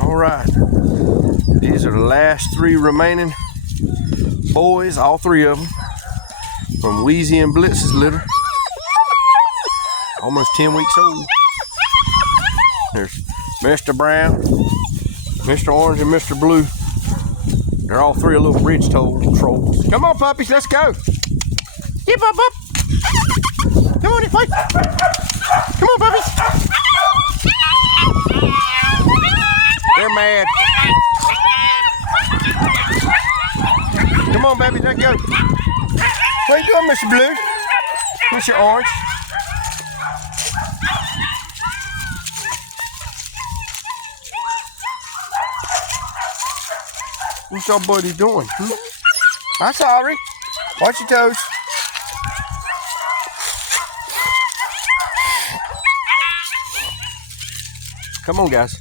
All right. These are the last 3 remaining boys, all 3 of them, from Wheezy and Blitz's litter. Almost 10 weeks old. There's Mr. Brown, Mr. Orange, and Mr. Blue. They're all 3 little bridge trolls. Come on, puppies, let's go. Yip, up, up. Come on, fight. Come on, puppies. They're mad. Come on, baby, let's go. Where you going, Mr. Blue? Mr. Orange? What's your buddy doing? I'm sorry. Watch your toes. Come on, guys.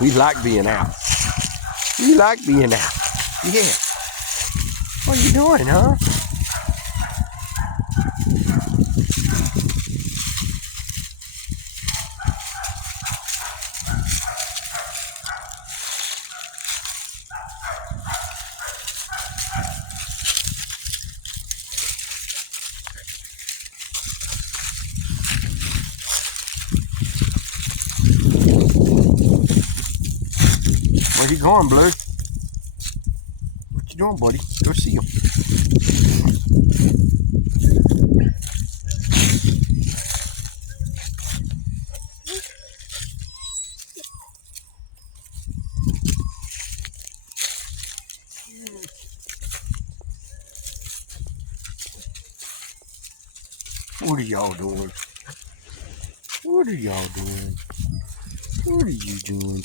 We like being out. We like being out. Yeah. What are you doing, huh? Where you going, Blue? What you doing, buddy? Go see him. What are y'all doing? What are y'all doing? What are you doing?